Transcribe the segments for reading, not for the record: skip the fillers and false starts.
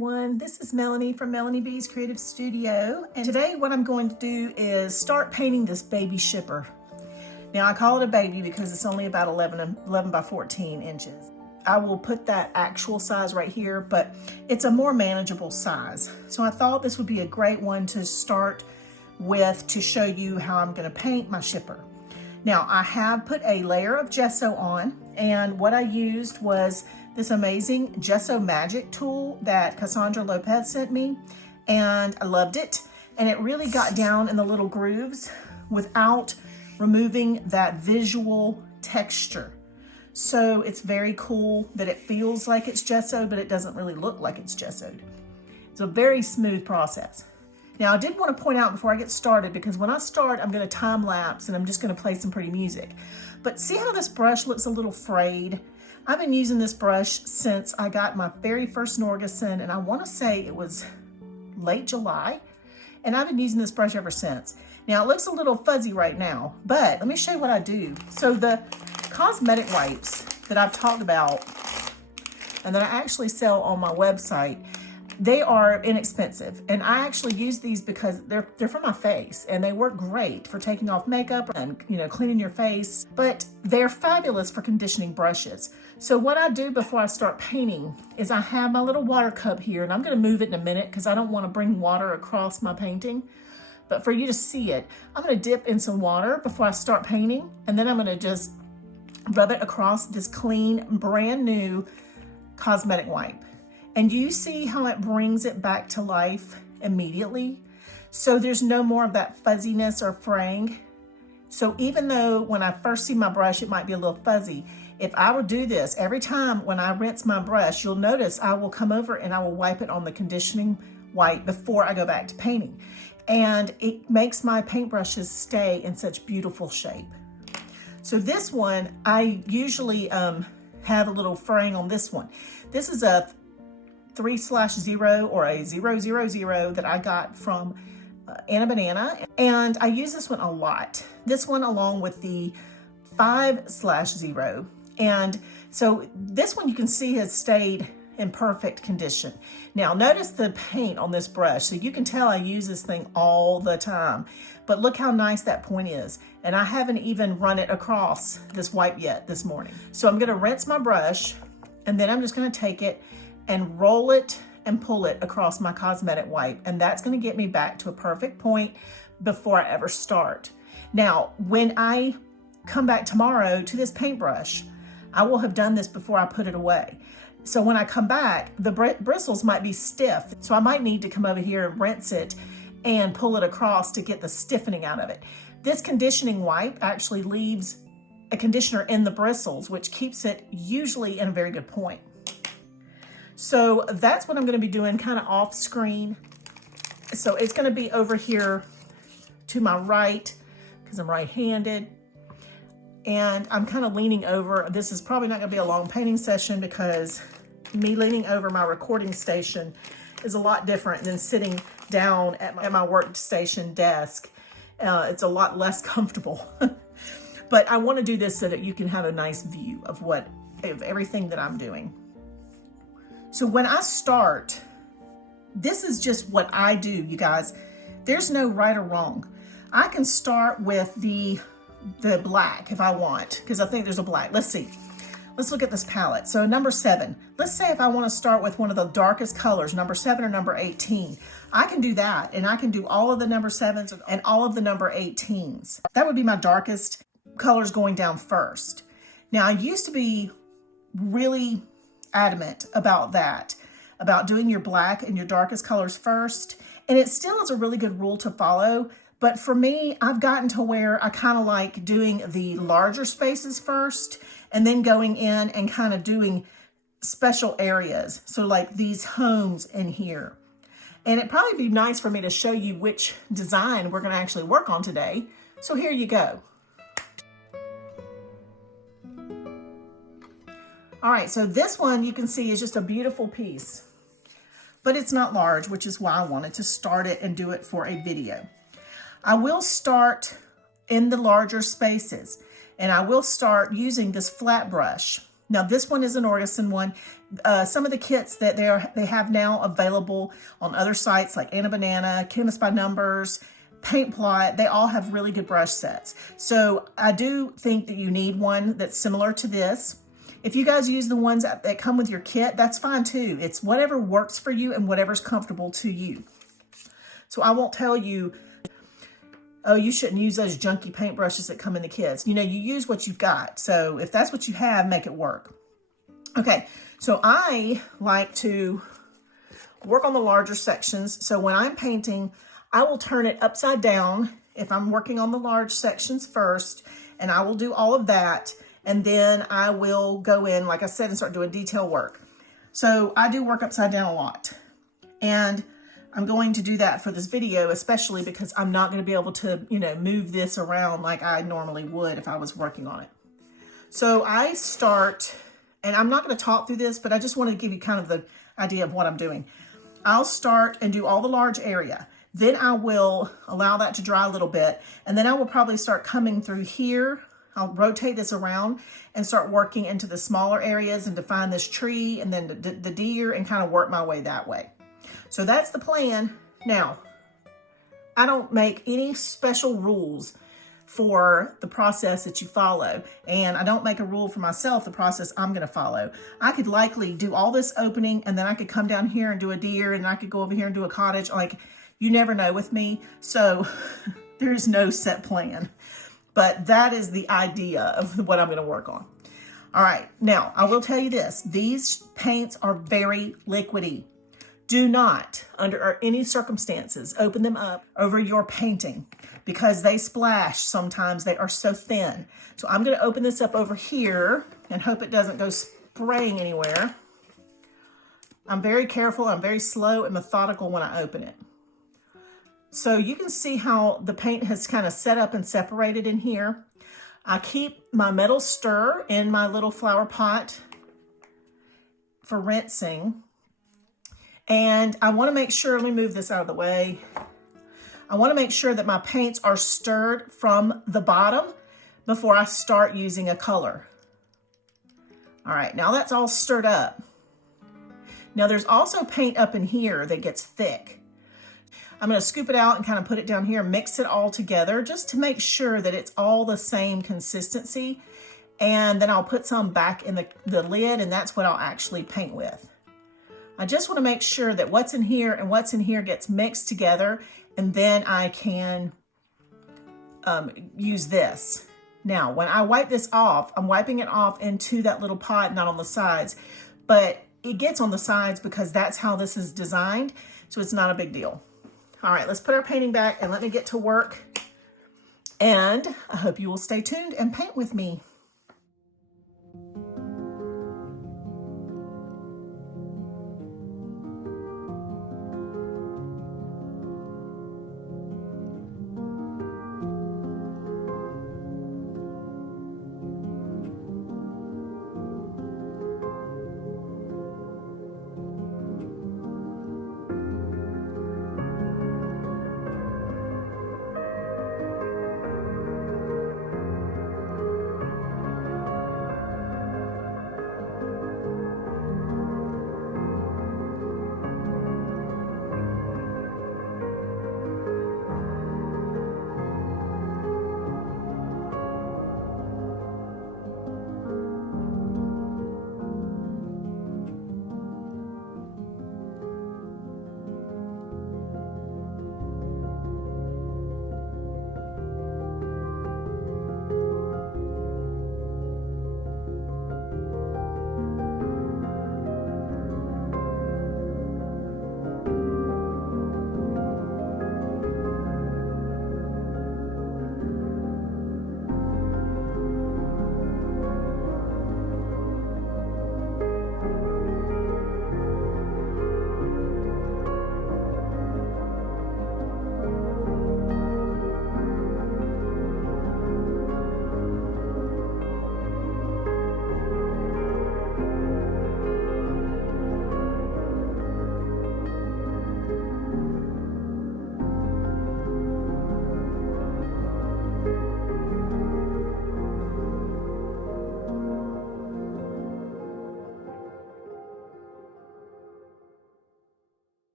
everyone, this is Melanie from Melanie B's Creative Studio, and today what I'm going to do is start painting this baby Schipper. Now I call it a baby because it's only about 11 by 14 inches. I will put that actual size right here, but it's a more manageable size. So I thought this would be a great one to start with to show you how I'm going to paint my Schipper. Now I have put a layer of gesso on, and what I used was this amazing Gesso Magic tool that Cassandra Lopez sent me, and I loved it. And it really got down in the little grooves without removing that visual texture. So it's very cool that it feels like it's gesso, but it doesn't really look like it's gessoed. It's a very smooth process. Now I did want to point out before I get started, because when I start, I'm going to time lapse and I'm just going to play some pretty music. But see how this brush looks a little frayed? I've been using this brush since I got my very first Norgeson, and I want to say it was late July, and I've been using this brush ever since. Now it looks a little fuzzy right now, but let me show you what I do. So the cosmetic wipes that I've talked about and that I actually sell on my website, they are inexpensive, and I actually use these because they're for my face, and they work great for taking off makeup and cleaning your face, but they're fabulous for conditioning brushes. So what I do before I start painting is I have my little water cup here, and I'm going to move it in a minute because I don't want to bring water across my painting. But for you to see it, I'm going to dip in some water before I start painting, and then I'm going to just rub it across this clean, brand new cosmetic wipe. And you see how it brings it back to life immediately? So there's no more of that fuzziness or fraying. So even though when I first see my brush, it might be a little fuzzy, if I would do this every time when I rinse my brush, you'll notice I will come over and I will wipe it on the conditioning wipe before I go back to painting. And it makes my paintbrushes stay in such beautiful shape. So this one, I usually have a little fraying on this one. This is a 3/0 or a 000 that I got from Anna Banana, and I use this one a lot. This one along with the 5/0, and so this one you can see has stayed in perfect condition. Now notice the paint on this brush, so you can tell I use this thing all the time, but look how nice that point is, and I haven't even run it across this wipe yet this morning. So I'm going to rinse my brush, and then I'm just going to take it and roll it and pull it across my cosmetic wipe. And that's going to get me back to a perfect point before I ever start. Now, when I come back tomorrow to this paintbrush, I will have done this before I put it away. So when I come back, the bristles might be stiff. So I might need to come over here and rinse it and pull it across to get the stiffening out of it. This conditioning wipe actually leaves a conditioner in the bristles, which keeps it usually in a very good point. So that's what I'm going to be doing kind of off screen. So it's going to be over here to my right because I'm right-handed. And I'm kind of leaning over. This is probably not going to be a long painting session because me leaning over my recording station is a lot different than sitting down at my workstation desk. It's a lot less comfortable. But I want to do this so that you can have a nice view of everything that I'm doing. So when I start, this is just what I do, you guys. There's no right or wrong. I can start with the black if I want, because I think there's a black. Let's see. Let's look at this palette. So number 7. Let's say if I want to start with one of the darkest colors, number 7 or number 18. I can do that, and I can do all of the number 7s and all of the number 18s. That would be my darkest colors going down first. Now, I used to be really adamant about that, about doing your black and your darkest colors first, and it still is a really good rule to follow. But for me, I've gotten to where I kind of like doing the larger spaces first and then going in and kind of doing special areas. So like these homes in here. And it'd probably be nice for me to show you which design we're going to actually work on today. So here you go. All right, so this one you can see is just a beautiful piece, but it's not large, which is why I wanted to start it and do it for a video. I will start in the larger spaces, and I will start using this flat brush. Now this one is an Orgeson one. Some of the kits that they have now available on other sites like Anna Banana, Chemist by Numbers, Paint Plot, they all have really good brush sets. So I do think that you need one that's similar to this. If you guys use the ones that come with your kit, that's fine too. It's whatever works for you and whatever's comfortable to you. So I won't tell you, oh, you shouldn't use those junky paintbrushes that come in the kits. You know, you use what you've got. So if that's what you have, make it work. Okay, so I like to work on the larger sections. So when I'm painting, I will turn it upside down if I'm working on the large sections first, and I will do all of that. And then I will go in, like I said, and start doing detail work. So I do work upside down a lot. And I'm going to do that for this video, especially because I'm not going to be able to, you know, move this around like I normally would if I was working on it. So I start, and I'm not going to talk through this, but I just want to give you kind of the idea of what I'm doing. I'll start and do all the large area. Then I will allow that to dry a little bit. And then I will probably start coming through here. I'll rotate this around and start working into the smaller areas and define this tree and then the deer and kind of work my way that way. So that's the plan. Now, I don't make any special rules for the process that you follow. And I don't make a rule for myself, the process I'm going to follow. I could likely do all this opening and then I could come down here and do a deer and I could go over here and do a cottage. Like, you never know with me. So there's no set plan. But that is the idea of what I'm going to work on. All right, now I will tell you this. These paints are very liquidy. Do not, under any circumstances, open them up over your painting because they splash sometimes. They are so thin. So I'm going to open this up over here and hope it doesn't go spraying anywhere. I'm very careful. I'm very slow and methodical when I open it. So you can see how the paint has kind of set up and separated in here. I keep my metal stir in my little flower pot for rinsing. And I want to make sure, let me move this out of the way. I want to make sure that my paints are stirred from the bottom before I start using a color. All right, now that's all stirred up. Now there's also paint up in here that gets thick. I'm going to scoop it out and kind of put it down here, mix it all together just to make sure that it's all the same consistency. And then I'll put some back in the lid, and that's what I'll actually paint with. I just want to make sure that what's in here and what's in here gets mixed together, and then I can use this. Now, when I wipe this off, I'm wiping it off into that little pot, not on the sides, but it gets on the sides because that's how this is designed, so it's not a big deal. All right, let's put our painting back and let me get to work. And I hope you will stay tuned and paint with me.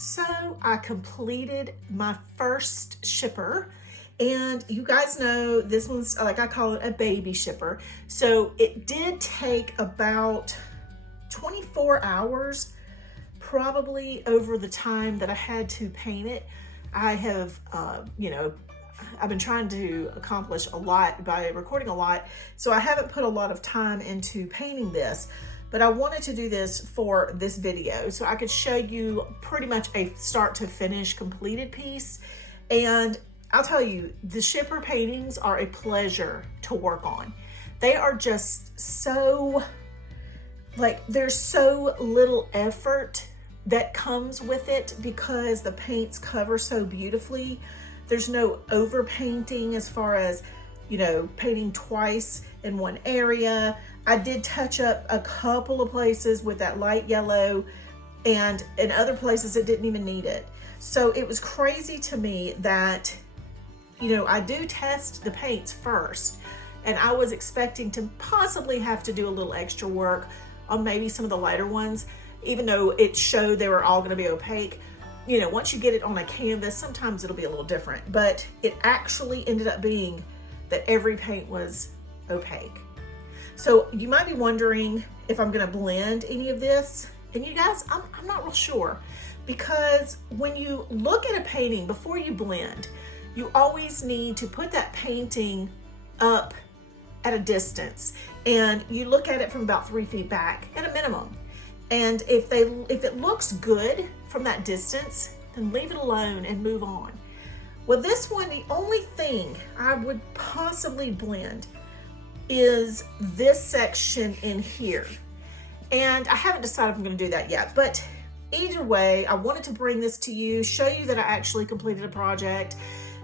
So I completed my first shipper, and you guys know this one's, like I call it, a baby shipper. So it did take about 24 hours, probably, over the time that I had to paint it. I have, I've been trying to accomplish a lot by recording a lot, so I haven't put a lot of time into painting this. But I wanted to do this for this video so I could show you pretty much a start to finish completed piece. And I'll tell you, the shipper paintings are a pleasure to work on. They are just so, like, there's so little effort that comes with it because the paints cover so beautifully. There's no over painting as far as, painting twice in one area. I did touch up a couple of places with that light yellow, and in other places it didn't even need it. So it was crazy to me that, I do test the paints first, and I was expecting to possibly have to do a little extra work on maybe some of the lighter ones, even though it showed they were all going to be opaque. Once you get it on a canvas, sometimes it'll be a little different, but it actually ended up being that every paint was opaque. So you might be wondering if I'm gonna blend any of this. And you guys, I'm not real sure, because when you look at a painting before you blend, you always need to put that painting up at a distance, and you look at it from about 3 feet back at a minimum. And if it looks good from that distance, then leave it alone and move on. Well, this one, the only thing I would possibly blend is this section in here. And I haven't decided if I'm gonna do that yet, but either way, I wanted to bring this to you, show you that I actually completed a project.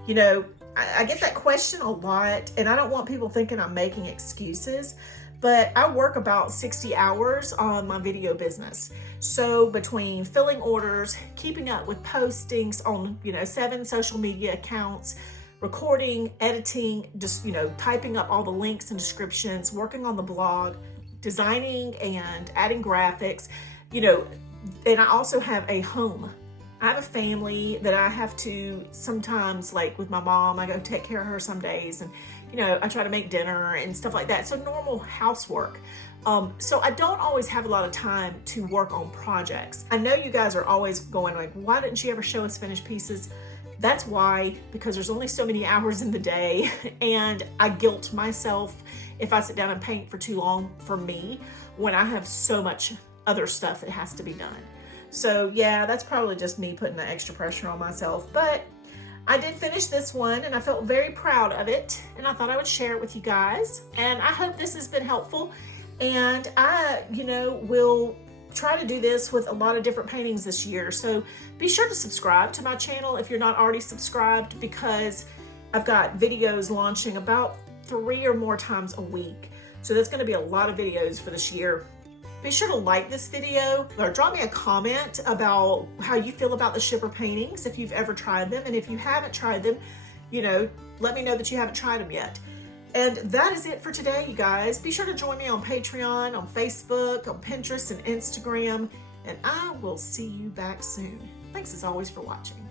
I get that question a lot, and I don't want people thinking I'm making excuses, but I work about 60 hours on my video business. So between filling orders, keeping up with postings on, 7 social media accounts, recording, editing, just, typing up all the links and descriptions, working on the blog, designing and adding graphics, and I also have a home. I have a family that I have to sometimes, like with my mom, I go take care of her some days, and, I try to make dinner and stuff like that. So normal housework. So I don't always have a lot of time to work on projects. I know you guys are always going like, why didn't she ever show us finished pieces? That's why, because there's only so many hours in the day, and I guilt myself if I sit down and paint for too long for me when I have so much other stuff that has to be done. So yeah, that's probably just me putting the extra pressure on myself, but I did finish this one and I felt very proud of it, and I thought I would share it with you guys. And I hope this has been helpful, and I, will try to do this with a lot of different paintings this year. So be sure to subscribe to my channel if you're not already subscribed, because I've got videos launching about 3 or more times a week. So that's going to be a lot of videos for this year. Be sure to like this video, or drop me a comment about how you feel about the shipper paintings, if you've ever tried them. And if you haven't tried them, let me know that you haven't tried them yet. And that is it for today, you guys. Be sure to join me on Patreon, on Facebook, on Pinterest, and Instagram. And I will see you back soon. Thanks as always for watching.